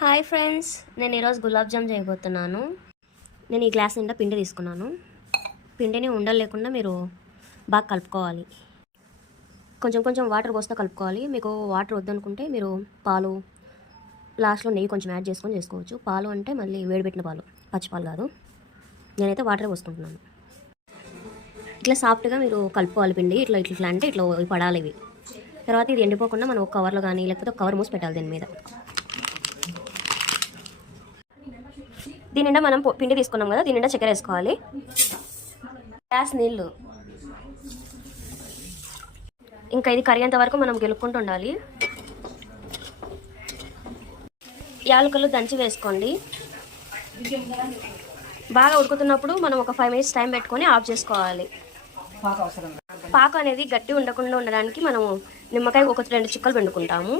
Hi friends, నేను ఈరోజు గులాబ్ జామ్ చేయబోతున్నాను. నేను ఈ గ్లాస్ నిండా పిండి తీసుకున్నాను. పిండిని ఉండలు లేకుండా మీరు బాగా కలుపుకోవాలి. కొంచెం కొంచెం వాటర్ పోస్తే కలుపుకోవాలి. మీకు వాటర్ వద్దనుకుంటే మీరు పాలు, లాస్ట్లో నెయ్యి కొంచెం యాడ్ చేసుకొని చేసుకోవచ్చు. పాలు అంటే మళ్ళీ వేడిపెట్టిన పాలు, పచ్చిపాలు కాదు. నేనైతే వాటరే పోసుకుంటున్నాను. ఇట్లా సాఫ్ట్గా మీరు కలుపుకోవాలి. పిండి ఇట్లా ఇట్లా ఇట్లా అంటే ఇట్లా పడాలి ఇవి. తర్వాత ఇది ఎండిపోకుండా మనం ఒక కవర్లో కానీ లేకపోతే ఒక కవర్ మూసి పెట్టాలి దీని మీద. దీని నిండా మనం పిండి తీసుకున్నాం కదా, దీని నిండా చక్కెర వేసుకోవాలి. గ్లాస్ నీళ్ళు. ఇంకా ఇది కరిగేంత వరకు మనం గెలుక్కుంటూ ఉండాలి. యాలకులు దంచి వేసుకోండి. బాగా ఉడుకుతున్నప్పుడు మనం ఒక 5 minutes టైం పెట్టుకొని ఆఫ్ చేసుకోవాలి. పాకు అనేది గట్టి ఉండకుండా ఉండడానికి మనము నిమ్మకాయ ఒక 2 చుక్కలు పిండుకుంటాము.